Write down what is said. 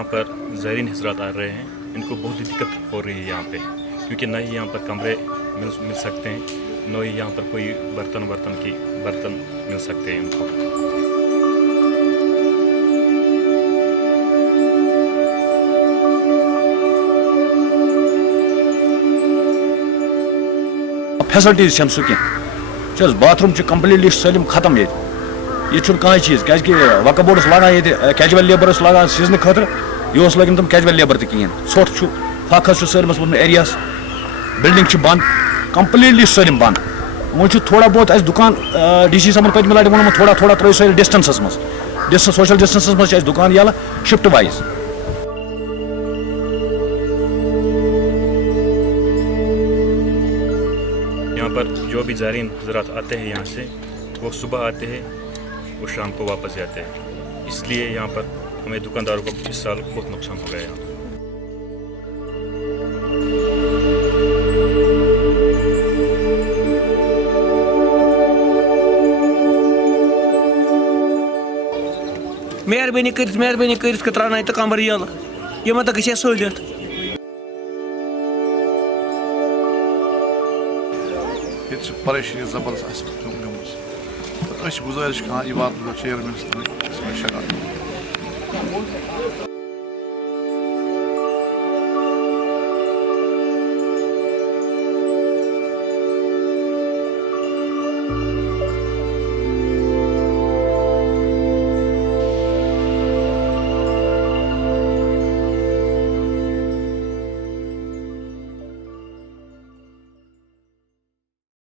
यहाँ पर ज़ायरीन हज़रात आ रहे हैं, इनको बहुत ही दिक्कत हो रही है यहाँ पे, क्योंकि न ही यहाँ पर कमरे मिल सकते हैं, न ही यहाँ पर कोई बर्तन मिल सकते हैं इनको। फैसिलिटीज सह कह बाथरूम कम्प्लीटली सलम खत्म ये कह चीज़ क्या वक्फ बोर्ड लागान ये कैजुअल लेबर लागान सीजन खतर यह लगे तुम कैजुअल लेबर तहन ोट फख सलमस वो एरियास बिल्डिंग बंद कम्प्लीटली सलम बंद वो थोड़ा बहुत दुकान DC साहब पत्म लटि वो थोड़ा त्रो सल डिस्टेंस मज सोशल डिस्टेंस मज दुकान यल शिफ्ट वाइज। यहाँ पर जो भी ज़ायरीन हज़रात आते हैं यहाँ से वो सुबह आते हैं वो शाम को वापस जाते हैं, इसलिए यहाँ पर हमें दुकानदारों को इस साल बहुत नुकसान हो गया यहाँ। मेहरबानी कर त्राना तो कमर यल ये तो गई सहूलियत। ये परेशानी जबरदस्त गुजारिश कहाँ चेयरमैन शिकायत।